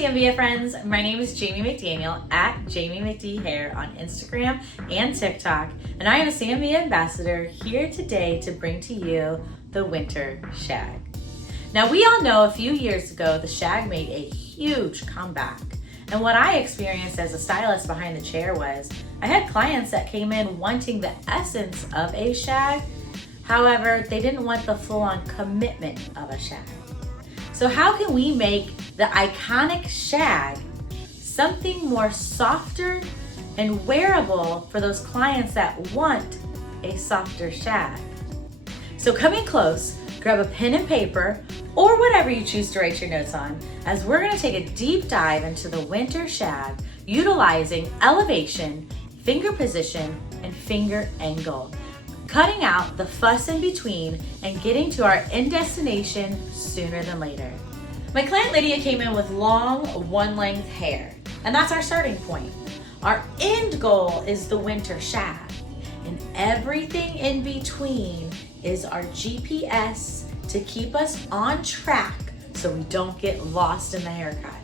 CMVA friends, my name is Jamie McDaniel at Jamie McD Hair on Instagram and TikTok, and I am a CMVA ambassador here today to bring to you the winter shag. Now we all know a few years ago the shag made a huge comeback, and what I experienced as a stylist behind the chair was I had clients that came in wanting the essence of a shag, however they didn't want the full-on commitment of a shag. So how can we make the iconic shag something more softer and wearable for those clients that want a softer shag? So come in close, grab a pen and paper, or whatever you choose to write your notes on, as we're gonna take a deep dive into the winter shag, utilizing elevation, finger position, and finger angle, cutting out the fuss in between and getting to our end destination sooner than later. My client Lydia came in with long, one-length hair, and that's our starting point. Our end goal is the winter shag, and everything in between is our GPS to keep us on track so we don't get lost in the haircut.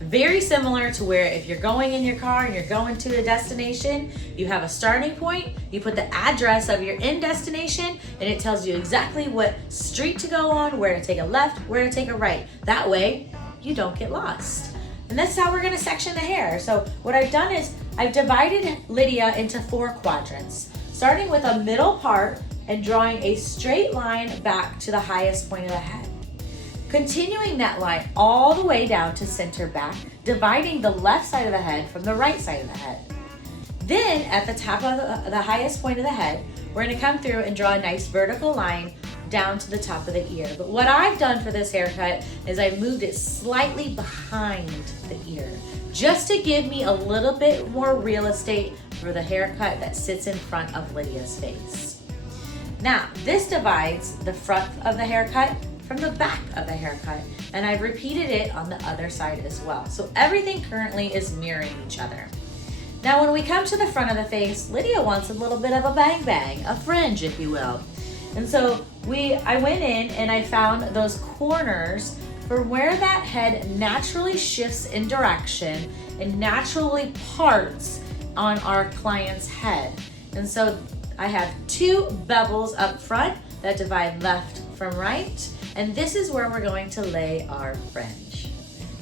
Very similar to where if you're going in your car and you're going to a destination, you have a starting point, you put the address of your end destination, and it tells you exactly what street to go on, where to take a left, where to take a right. That way, you don't get lost. And that's how we're gonna section the hair. So what I've done is I've divided Lydia into 4 quadrants, starting with a middle part and drawing a straight line back to the highest point of the head. Continuing that line all the way down to center back, dividing the left side of the head from the right side of the head. Then at the top of the highest point of the head, we're gonna come through and draw a nice vertical line down to the top of the ear. But what I've done for this haircut is I've moved it slightly behind the ear, just to give me a little bit more real estate for the haircut that sits in front of Lydia's face. Now, this divides the front of the haircut from the back of the haircut, and I've repeated it on the other side as well. So everything currently is mirroring each other. Now when we come to the front of the face, Lydia wants a little bit of a bang bang, a fringe if you will. And so I went in and I found those corners for where that head naturally shifts in direction and naturally parts on our client's head. And so I have 2 bevels up front that divide left from right, and this is where we're going to lay our fringe.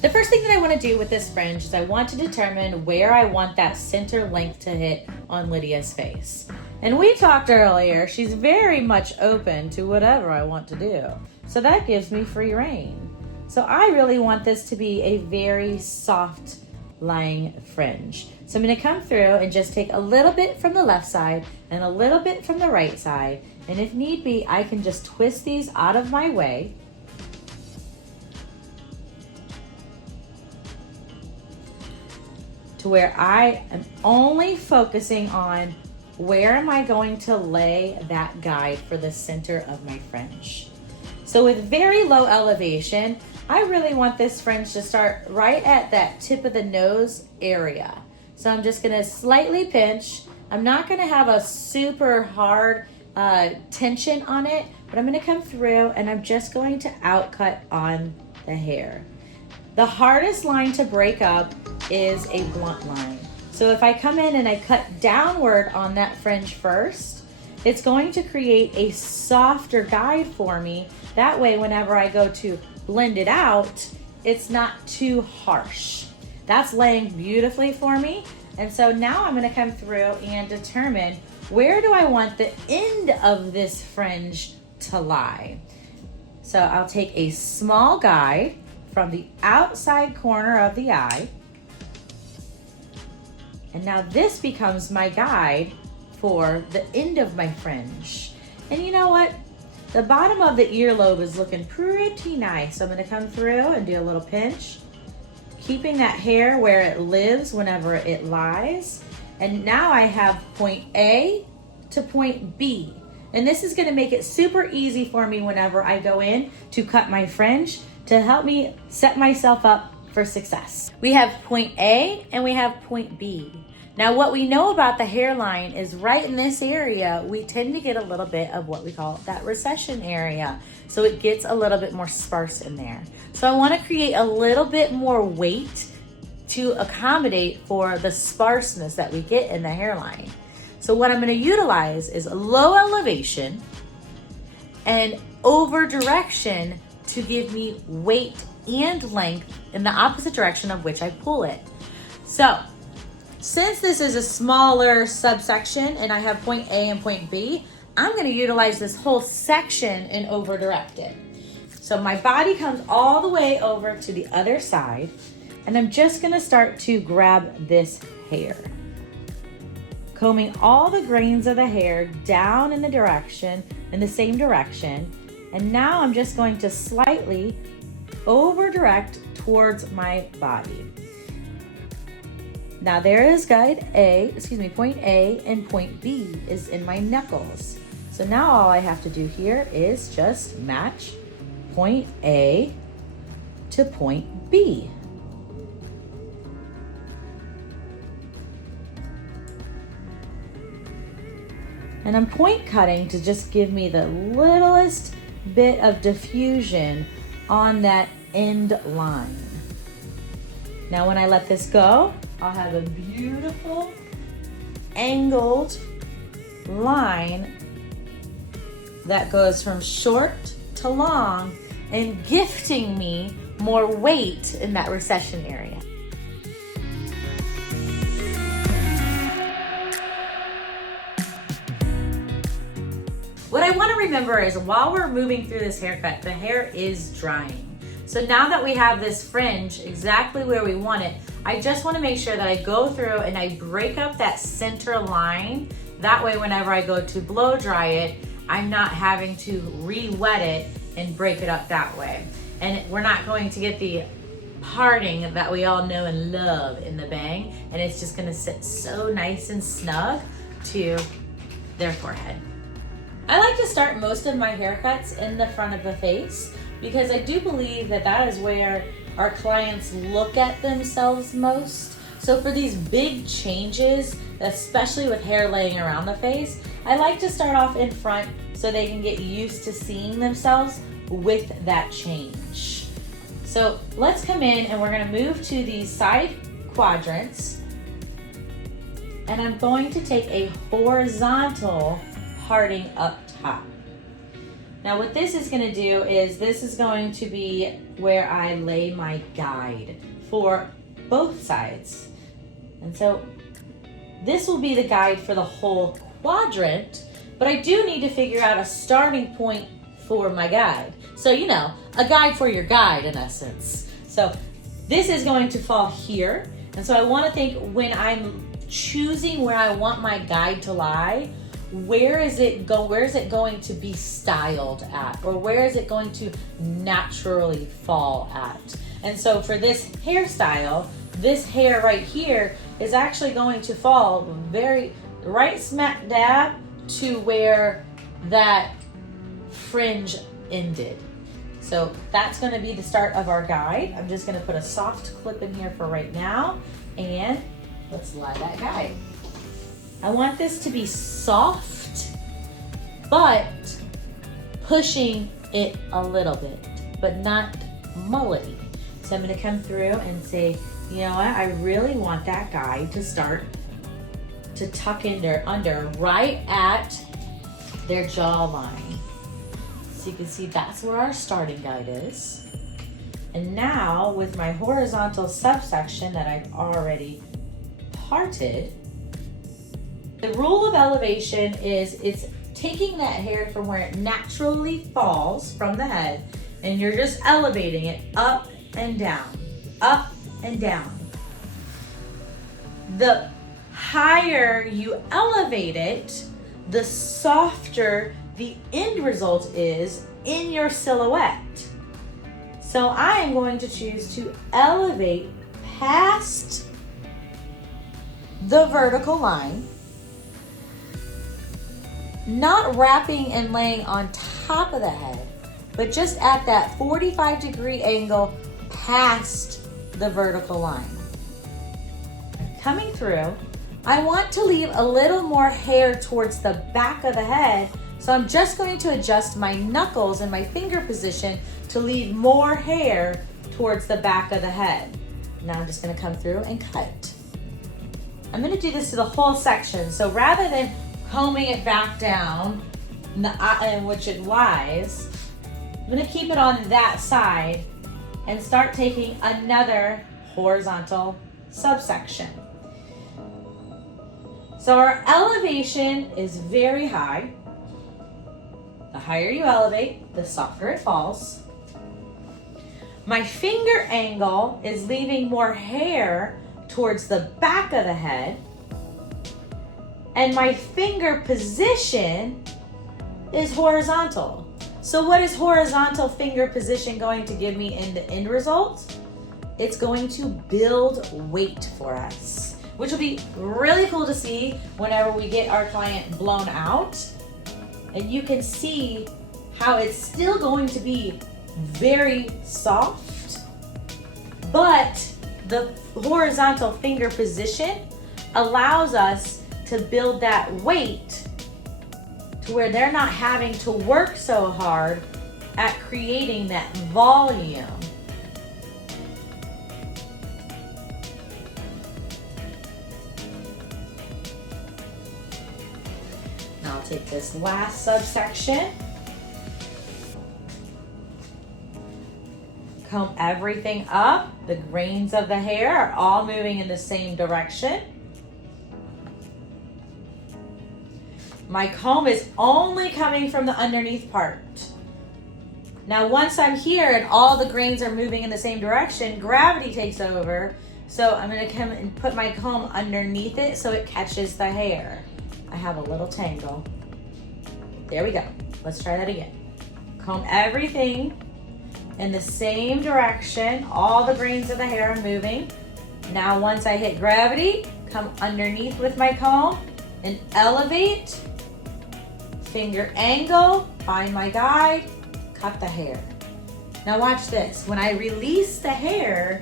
The first thing that I want to do with this fringe is I want to determine where I want that center length to hit on Lydia's face. And we talked earlier, she's very much open to whatever I want to do. So that gives me free reign. So I really want this to be a very soft lying fringe. So I'm going to come through and just take a little bit from the left side and a little bit from the right side. And if need be, I can just twist these out of my way. To where I am only focusing on where am I going to lay that guide for the center of my fringe. So with very low elevation, I really want this fringe to start right at that tip of the nose area. So I'm just gonna slightly pinch. I'm not gonna have a super hard tension on it, but I'm gonna come through and I'm just going to outcut on the hair. The hardest line to break up is a blunt line. So if I come in and I cut downward on that fringe first, it's going to create a softer guide for me. That way, whenever I go to blend it out, it's not too harsh. That's laying beautifully for me. And so now I'm gonna come through and determine where do I want the end of this fringe to lie. So I'll take a small guide from the outside corner of the eye. And now this becomes my guide for the end of my fringe. And you know what? The bottom of the earlobe is looking pretty nice. So I'm gonna come through and do a little pinch, keeping that hair where it lives whenever it lies. And now I have point A to point B. And this is gonna make it super easy for me whenever I go in to cut my fringe to help me set myself up for success. We have point A and we have point B. Now, what we know about the hairline is right in this area, we tend to get a little bit of what we call that recession area. So it gets a little bit more sparse in there. So I want to create a little bit more weight to accommodate for the sparseness that we get in the hairline. So what I'm going to utilize is a low elevation and over direction to give me weight and length in the opposite direction of which I pull it. So since this is a smaller subsection and I have point A and point B, I'm going to utilize this whole section and over direct it. So my body comes all the way over to the other side, and I'm just going to start to grab this hair, combing all the grains of the hair down in the same direction. And now I'm just going to slightly over direct towards my body. Now there is point A and point B is in my knuckles. So now all I have to do here is just match point A to point B. And I'm point cutting to just give me the littlest bit of diffusion on that end line. Now when I let this go, I'll have a beautiful angled line that goes from short to long and gifting me more weight in that recession area. What I want to remember is while we're moving through this haircut, the hair is drying. So now that we have this fringe exactly where we want it, I just want to make sure that I go through and I break up that center line. That way, whenever I go to blow dry it, I'm not having to re-wet it and break it up that way. And we're not going to get the parting that we all know and love in the bang, and it's just going to sit so nice and snug to their forehead. I like to start most of my haircuts in the front of the face because I do believe that that is where our clients look at themselves most. So for these big changes, especially with hair laying around the face, I like to start off in front so they can get used to seeing themselves with that change. So let's come in and we're gonna move to these side quadrants, and I'm going to take a horizontal parting up top. Now what this is going to do is this is going to be where I lay my guide for both sides. And so this will be the guide for the whole quadrant, but I do need to figure out a starting point for my guide. So, you know, a guide for your guide in essence. So this is going to fall here. And so I want to think when I'm choosing where I want my guide to lie, where is it going to be styled at, or where is it going to naturally fall at? And so for this hairstyle, this hair right here is actually going to fall very right smack dab to where that fringe ended. So that's going to be the start of our guide. I'm just going to put a soft clip in here for right now, and let's lie that guide. I want this to be soft, but pushing it a little bit, but not mullety. So I'm gonna come through and say, you know what, I really want that guide to start to tuck under right at their jawline. So you can see that's where our starting guide is. And now with my horizontal subsection that I've already parted, the rule of elevation is it's taking that hair from where it naturally falls from the head, and you're just elevating it up and down, up and down. The higher you elevate it, the softer the end result is in your silhouette. So I am going to choose to elevate past the vertical line, not wrapping and laying on top of the head, but just at that 45-degree angle past the vertical line. Coming through, I want to leave a little more hair towards the back of the head, so I'm just going to adjust my knuckles and my finger position to leave more hair towards the back of the head. Now I'm just gonna come through and cut. I'm gonna do this to the whole section, so rather than combing it back down, which it lies, I'm gonna keep it on that side and start taking another horizontal subsection. So our elevation is very high. The higher you elevate, the softer it falls. My finger angle is leaving more hair towards the back of the head. And my finger position is horizontal. So what is horizontal finger position going to give me in the end result? It's going to build weight for us, which will be really cool to see whenever we get our client blown out. And you can see how it's still going to be very soft, but the horizontal finger position allows us to build that weight to where they're not having to work so hard at creating that volume. Now I'll take this last subsection, comb everything up. The grains of the hair are all moving in the same direction. My comb is only coming from the underneath part. Now once I'm here and all the grains are moving in the same direction, gravity takes over. So I'm gonna come and put my comb underneath it so it catches the hair. I have a little tangle. There we go. Let's try that again. Comb everything in the same direction. All the grains of the hair are moving. Now once I hit gravity, come underneath with my comb and elevate. Finger angle, find my guide, cut the hair. Now watch this. When I release the hair,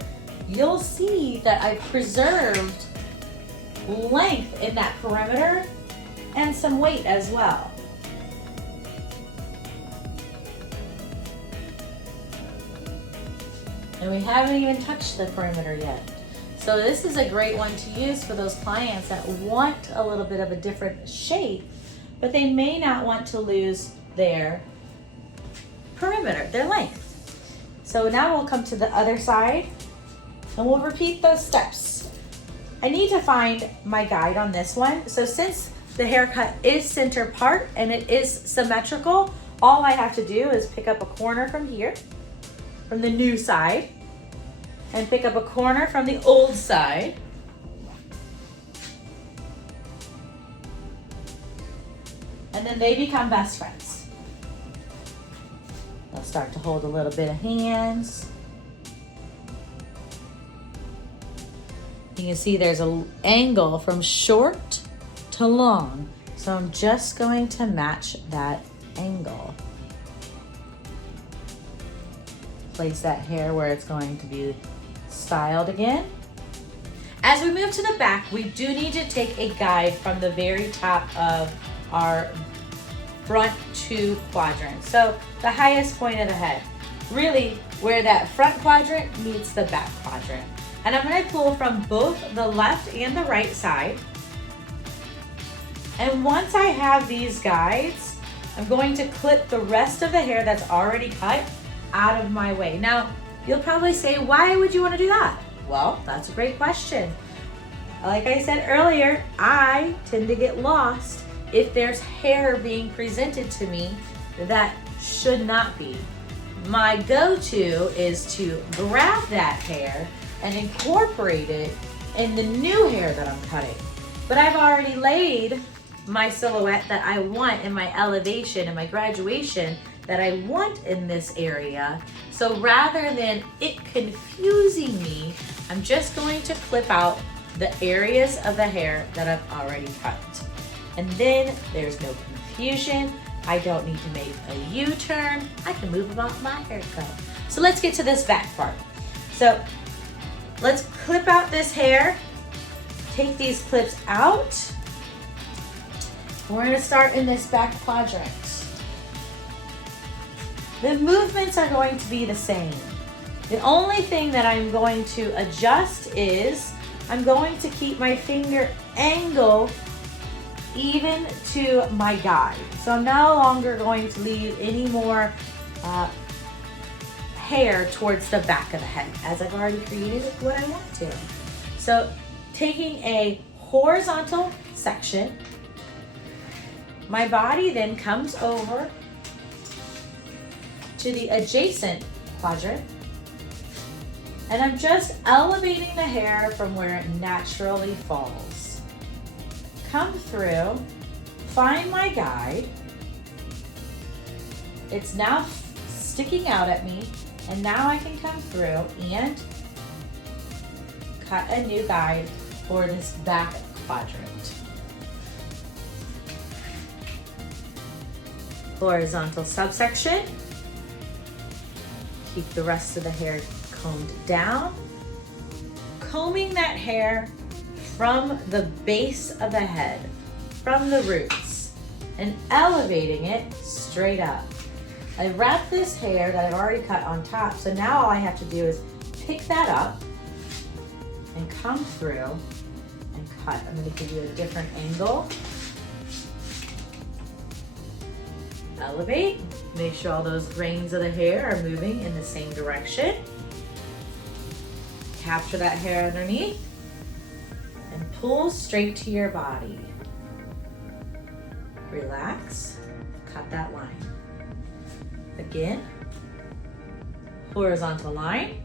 you'll see that I preserved length in that perimeter and some weight as well. And we haven't even touched the perimeter yet. So this is a great one to use for those clients that want a little bit of a different shape, but they may not want to lose their perimeter, their length. So now we'll come to the other side and we'll repeat those steps. I need to find my guide on this one. So since the haircut is center part and it is symmetrical, all I have to do is pick up a corner from here, from the new side, and pick up a corner from the old side. And then they become best friends. They'll start to hold a little bit of hands. You can see there's an angle from short to long. So I'm just going to match that angle. Place that hair where it's going to be styled again. As we move to the back, we do need to take a guide from the very top of our front two quadrants. So the highest point of the head, really where that front quadrant meets the back quadrant. And I'm going to pull from both the left and the right side. And once I have these guides, I'm going to clip the rest of the hair that's already cut out of my way. Now, you'll probably say, why would you want to do that? Well, that's a great question. Like I said earlier, I tend to get lost if there's hair being presented to me that should not be. My go-to is to grab that hair and incorporate it in the new hair that I'm cutting. But I've already laid my silhouette that I want in my elevation and my graduation that I want in this area. So rather than it confusing me, I'm just going to clip out the areas of the hair that I've already cut. And then there's no confusion. I don't need to make a U-turn. I can move about my haircut. So let's get to this back part. So let's clip out this hair, take these clips out. We're gonna start in this back quadrant. The movements are going to be the same. The only thing that I'm going to adjust is I'm going to keep my finger angle even to my guide. So I'm no longer going to leave any more hair towards the back of the head, as I've already created what I want to. So taking a horizontal section, my body then comes over to the adjacent quadrant, and I'm just elevating the hair from where it naturally falls. Come through, find my guide. It's now sticking out at me, and now I can come through and cut a new guide for this back quadrant. Horizontal subsection. Keep the rest of the hair combed down. Combing that hair from the base of the head, from the roots, and elevating it straight up. I wrap this hair that I've already cut on top, so now all I have to do is pick that up and come through and cut. I'm going to give you a different angle. Elevate, make sure all those grains of the hair are moving in the same direction. Capture that hair underneath and pull straight to your body. Relax, cut that line. Again, horizontal line.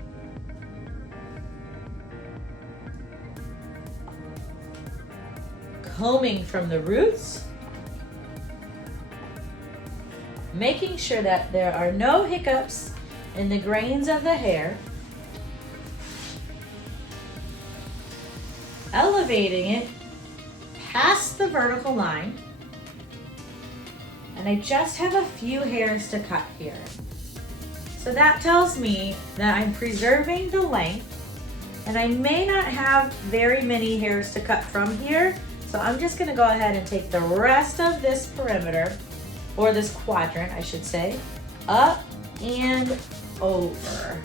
Combing from the roots. Making sure that there are no hiccups in the grains of the hair. Elevating it past the vertical line. And I just have a few hairs to cut here. So that tells me that I'm preserving the length, and I may not have very many hairs to cut from here. So I'm just gonna go ahead and take the rest of this perimeter, or this quadrant, I should say, up and over.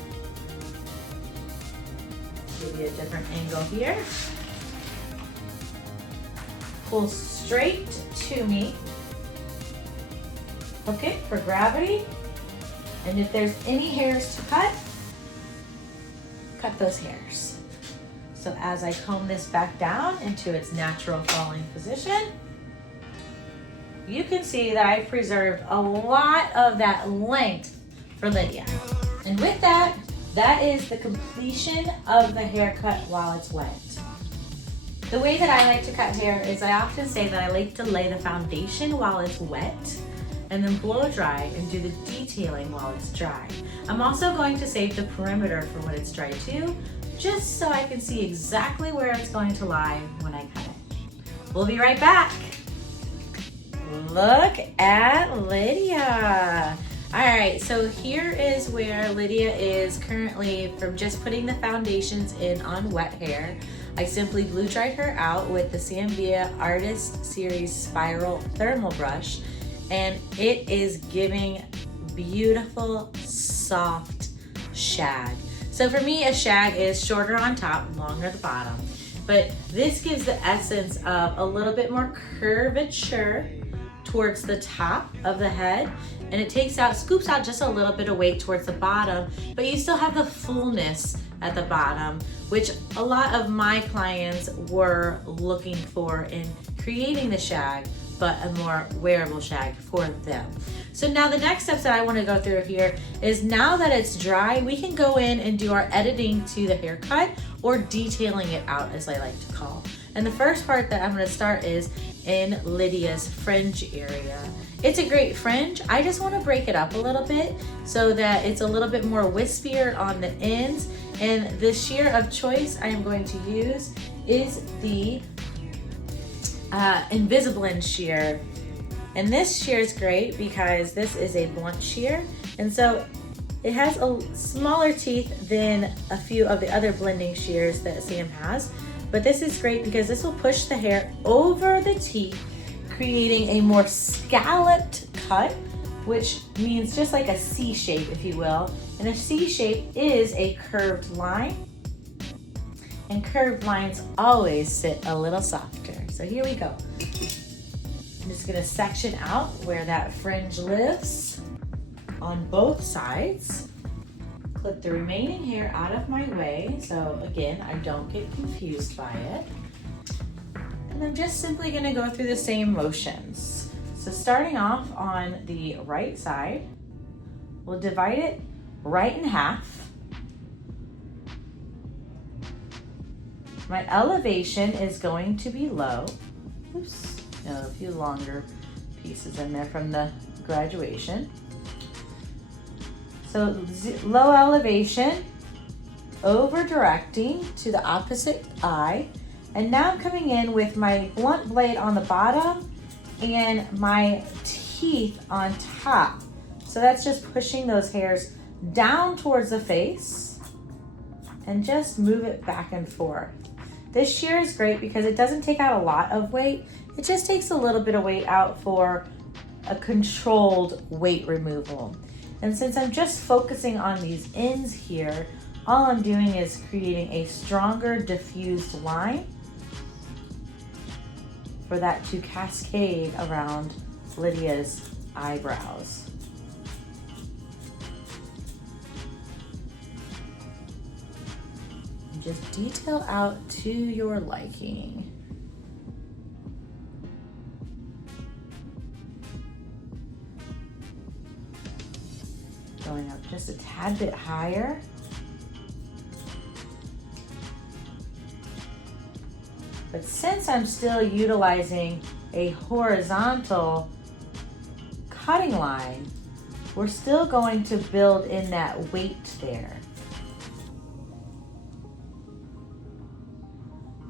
Give you a different angle here. Pull straight to me. Hook it for gravity. And if there's any hairs to cut those hairs. So as I comb this back down into its natural falling position, you can see that I preserved a lot of that length for Lydia. And with that, that is the completion of the haircut while it's wet. The way that I like to cut hair is I often say that I like to lay the foundation while it's wet and then blow dry and do the detailing while it's dry. I'm also going to save the perimeter for when it's dry too, just so I can see exactly where it's going to lie when I cut it. We'll be right back. Look at Lydia. All right, so here is where Lydia is currently from just putting the foundations in on wet hair. I simply blow dried her out with the Villa Artist Series Spiral Thermal Brush, and it is giving beautiful, soft shag. So for me, a shag is shorter on top, longer at the bottom, but this gives the essence of a little bit more curvature towards the top of the head, and it scoops out just a little bit of weight towards the bottom, but you still have the fullness at the bottom, which a lot of my clients were looking for in creating the shag, but a more wearable shag for them. So now the next steps that I want to go through here is, now that it's dry, we can go in and do our editing to the haircut, or detailing it out, as I like to call. And the first part that I'm going to start is in Lydia's fringe area. It's a great fringe. I just want to break it up a little bit so that it's a little bit more wispier on the ends. And the shear of choice I am going to use is the Invisalign shear. And this shear is great because this is a blunt shear, and so it has a smaller teeth than a few of the other blending shears that Sam has, but this is great because this will push the hair over the teeth, creating a more scalloped cut, which means just like a C shape, if you will. And a C shape is a curved line, and curved lines always sit a little softer. So here we go. I'm just gonna section out where that fringe lives on both sides. Clip the remaining hair out of my way, so again, I don't get confused by it. And I'm just simply gonna go through the same motions. So starting off on the right side, we'll divide it right in half. My elevation is going to be low. Oops, a few longer pieces in there from the graduation. So low elevation, over directing to the opposite eye. And now I'm coming in with my blunt blade on the bottom and my teeth on top. So that's just pushing those hairs down towards the face and just move it back and forth. This shear is great because it doesn't take out a lot of weight. It just takes a little bit of weight out for a controlled weight removal. And since I'm just focusing on these ends here, all I'm doing is creating a stronger diffused line for that to cascade around Lydia's eyebrows. And just detail out to your liking. Going up just a tad bit higher. But since I'm still utilizing a horizontal cutting line, we're still going to build in that weight there.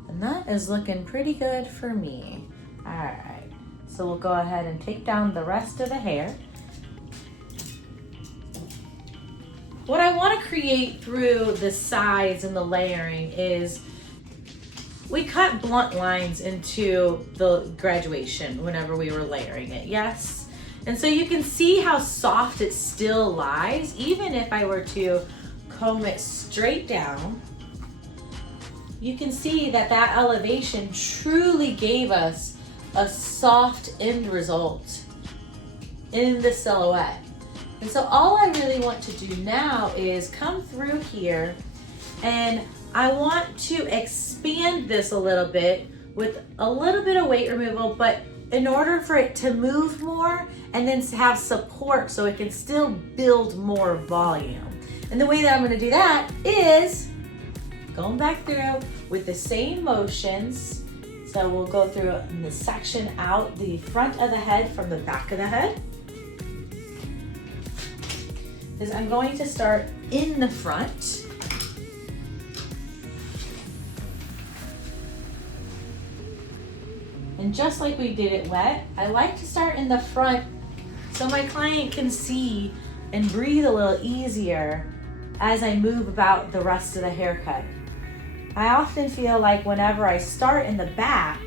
And that is looking pretty good for me. All right, so we'll go ahead and take down the rest of the hair. What I want to create through the sides and the layering is we cut blunt lines into the graduation whenever we were layering it, yes? And so you can see how soft it still lies, even if I were to comb it straight down. You can see that that elevation truly gave us a soft end result in the silhouette. And so all I really want to do now is come through here, and I want to expand this a little bit with a little bit of weight removal, but in order for it to move more and then have support so it can still build more volume. And the way that I'm going to do that is going back through with the same motions. So we'll go through in the section out the front of the head from the back of the head. Is I'm going to start in the front. And just like we did it wet, I like to start in the front so my client can see and breathe a little easier as I move about the rest of the haircut. I often feel like whenever I start in the back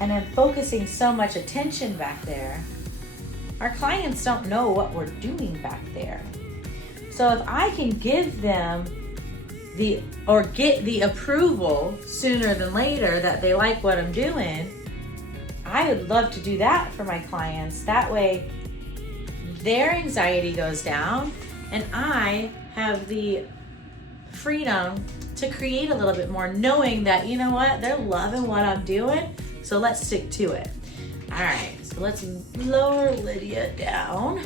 and I'm focusing so much attention back there, our clients don't know what we're doing back there. So if I can give them get the approval sooner than later that they like what I'm doing, I would love to do that for my clients. That way their anxiety goes down and I have the freedom to create a little bit more, knowing that, you know what, they're loving what I'm doing, so let's stick to it. All right, so let's lower Lydia down.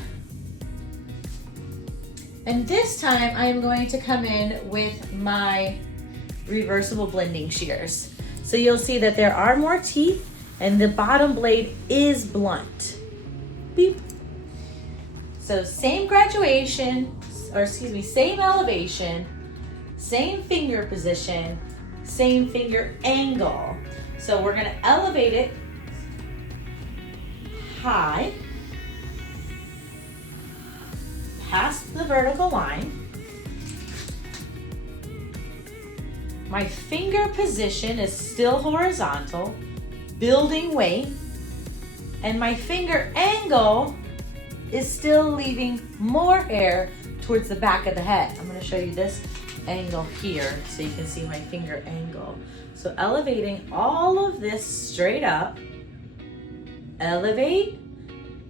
And this time I'm going to come in with my reversible blending shears. So you'll see that there are more teeth and the bottom blade is blunt. Beep. So same graduation, or excuse me, same elevation, same finger position, same finger angle. So we're gonna elevate it high, past the vertical line. My finger position is still horizontal, building weight, and my finger angle is still leaving more hair towards the back of the head. I'm gonna show you this angle here so you can see my finger angle. So elevating all of this straight up, elevate,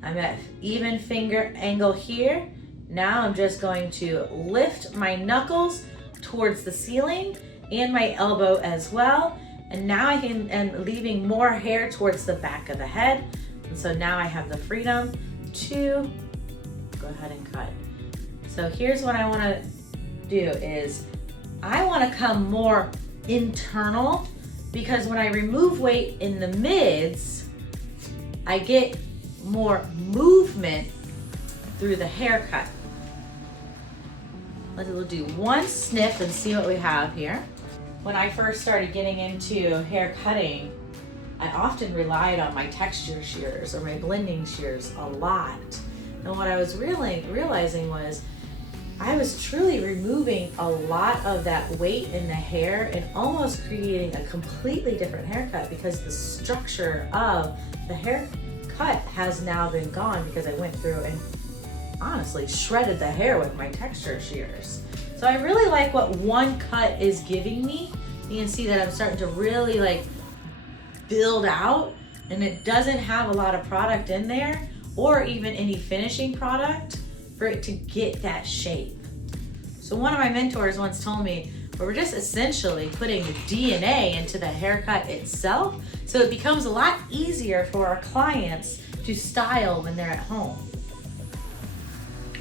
I'm at even finger angle here. Now I'm just going to lift my knuckles towards the ceiling and my elbow as well. And now I can, and leaving more hair towards the back of the head. And so now I have the freedom to go ahead and cut. So here's what I wanna do is, I wanna come more internal, because when I remove weight in the mids, I get more movement through the haircut. We'll do one snip and see what we have here. When I first started getting into hair cutting, I often relied on my texture shears or my blending shears a lot. And what I was really realizing was I was truly removing a lot of that weight in the hair and almost creating a completely different haircut, because the structure of the haircut has now been gone, because I went through and honestly shredded the hair with my texture shears. So I really like what one cut is giving me. You can see that I'm starting to really like build out, and it doesn't have a lot of product in there or even any finishing product for it to get that shape. So one of my mentors once told me, we're just essentially putting the DNA into the haircut itself, so it becomes a lot easier for our clients to style when they're at home.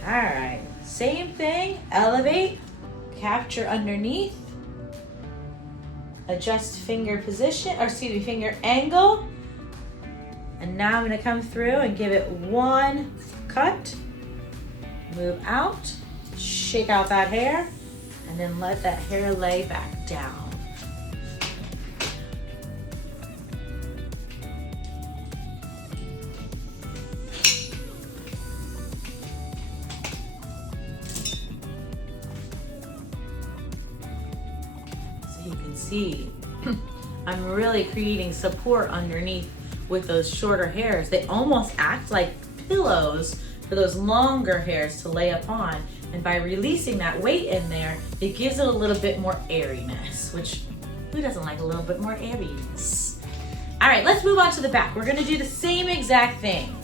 All right, same thing, elevate, capture underneath, adjust finger position, or excuse me, finger angle. And now I'm gonna come through and give it one cut, move out, shake out that hair, and then let that hair lay back down. So you can see, I'm really creating support underneath with those shorter hairs. They almost act like pillows for those longer hairs to lay upon. And by releasing that weight in there, it gives it a little bit more airiness, which who doesn't like a little bit more airiness? All right, let's move on to the back. We're gonna do the same exact thing.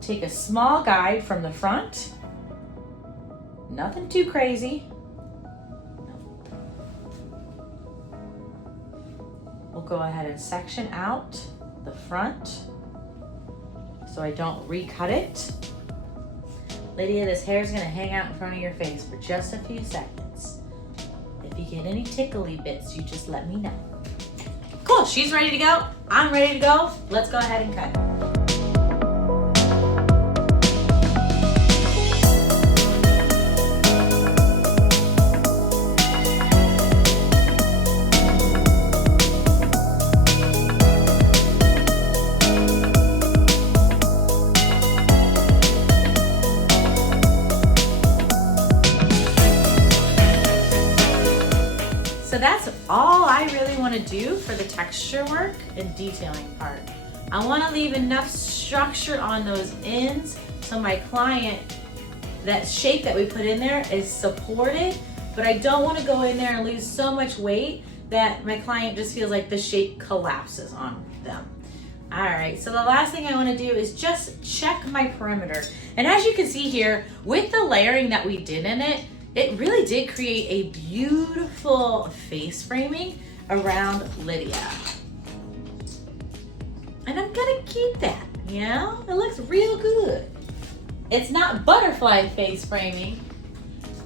Take a small guide from the front. Nothing too crazy. We'll go ahead and section out the front so I don't recut it. Lydia, this hair is gonna hang out in front of your face for just a few seconds. If you get any tickly bits, you just let me know. Cool, she's ready to go. I'm ready to go. Let's go ahead and cut. So that's all I really want to do for the texture work and detailing part. I want to leave enough structure on those ends so my client, that shape that we put in there is supported, but I don't want to go in there and lose so much weight that my client just feels like the shape collapses on them. All right, so the last thing I want to do is just check my perimeter. And as you can see here, with the layering that we did in it, it really did create a beautiful face framing around Lydia. And I'm gonna keep that, you know? It looks real good. It's not butterfly face framing,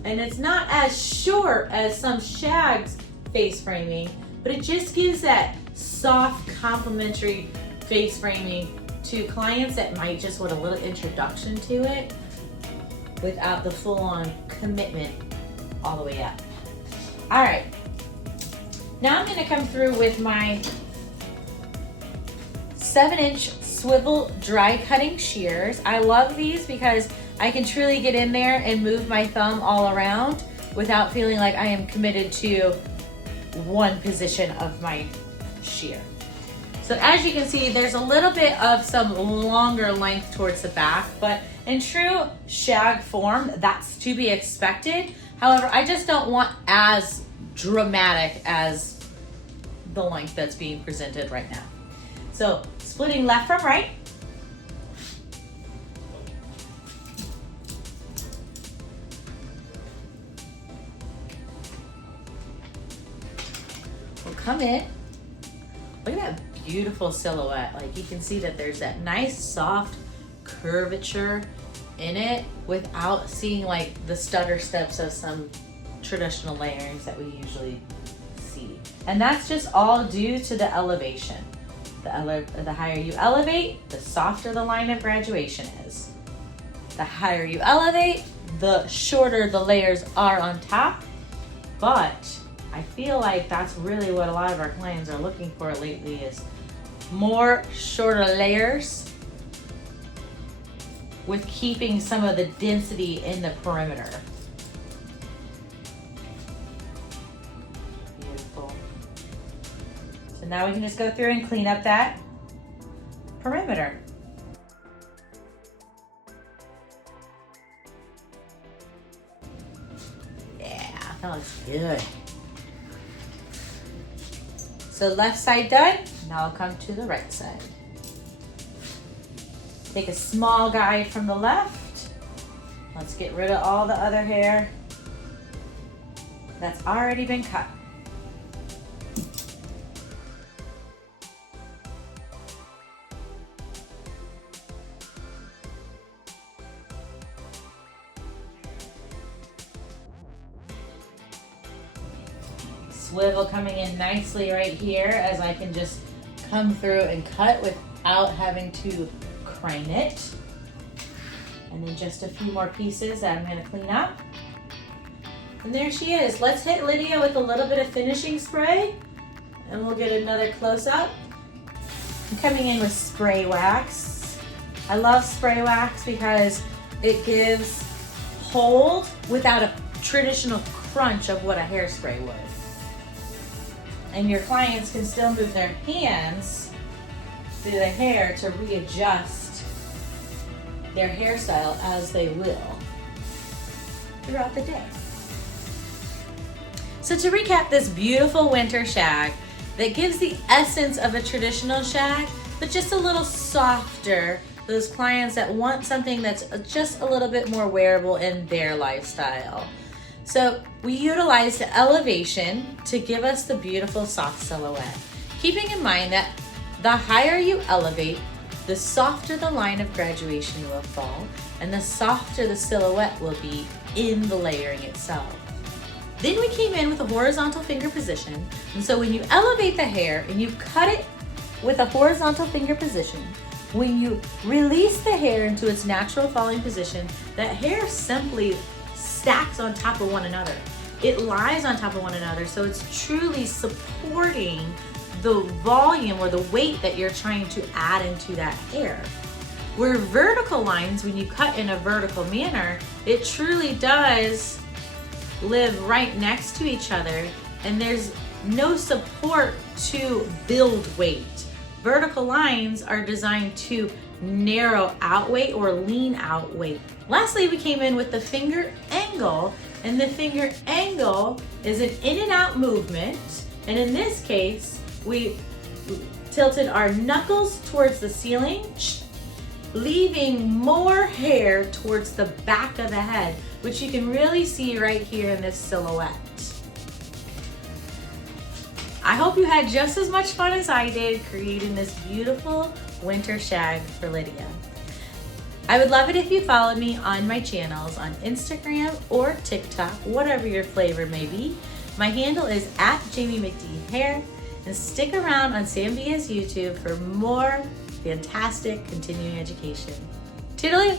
and it's not as short as some Shag's face framing, but it just gives that soft, complimentary face framing to clients that might just want a little introduction to it without the full-on commitment all the way up. All right, now I'm gonna come through with my 7-inch swivel dry cutting shears. I love these because I can truly get in there and move my thumb all around without feeling like I am committed to one position of my shear. So as you can see, there's a little bit of some longer length towards the back, but in true shag form, that's to be expected. However, I just don't want as dramatic as the length that's being presented right now. So splitting left from right. We'll come in. Look at that beautiful silhouette. Like, you can see that there's that nice soft curvature in it without seeing like the stutter steps of some traditional layerings that we usually see. And that's just all due to the elevation. The higher you elevate, the softer the line of graduation is. The higher you elevate, the shorter the layers are on top. But I feel like that's really what a lot of our clients are looking for lately, is more shorter layers with keeping some of the density in the perimeter. Beautiful. So now we can just go through and clean up that perimeter. Yeah, that looks good. So left side done, now I'll come to the right side. Take a small guide from the left. Let's get rid of all the other hair that's already been cut. Swivel coming in nicely right here, as I can just come through and cut without having to crane it. And then just a few more pieces that I'm going to clean up. And there she is. Let's hit Lydia with a little bit of finishing spray and we'll get another close-up. I'm coming in with spray wax. I love spray wax because it gives hold without a traditional crunch of what a hairspray would. And your clients can still move their hands through the hair to readjust their hairstyle as they will throughout the day. So to recap this beautiful winter shag that gives the essence of a traditional shag, but just a little softer, those clients that want something that's just a little bit more wearable in their lifestyle. So we utilize the elevation to give us the beautiful soft silhouette. Keeping in mind that the higher you elevate, the softer the line of graduation will fall, and the softer the silhouette will be in the layering itself. Then we came in with a horizontal finger position, and so when you elevate the hair and you cut it with a horizontal finger position, when you release the hair into its natural falling position, that hair simply stacks on top of one another. It lies on top of one another, so it's truly supporting the volume or the weight that you're trying to add into that hair. Where vertical lines, when you cut in a vertical manner, it truly does live right next to each other and there's no support to build weight. Vertical lines are designed to narrow out weight or lean out weight. Lastly, we came in with the finger angle, and the finger angle is an in and out movement, and in this case we tilted our knuckles towards the ceiling, leaving more hair towards the back of the head, which you can really see right here in this silhouette. I hope you had just as much fun as I did creating this beautiful winter shag for Lydia. I would love it if you followed me on my channels on Instagram or TikTok, whatever your flavor may be. My handle is @JamieMcDhair, and stick around on Sambia's YouTube for more fantastic continuing education. Toodaloo!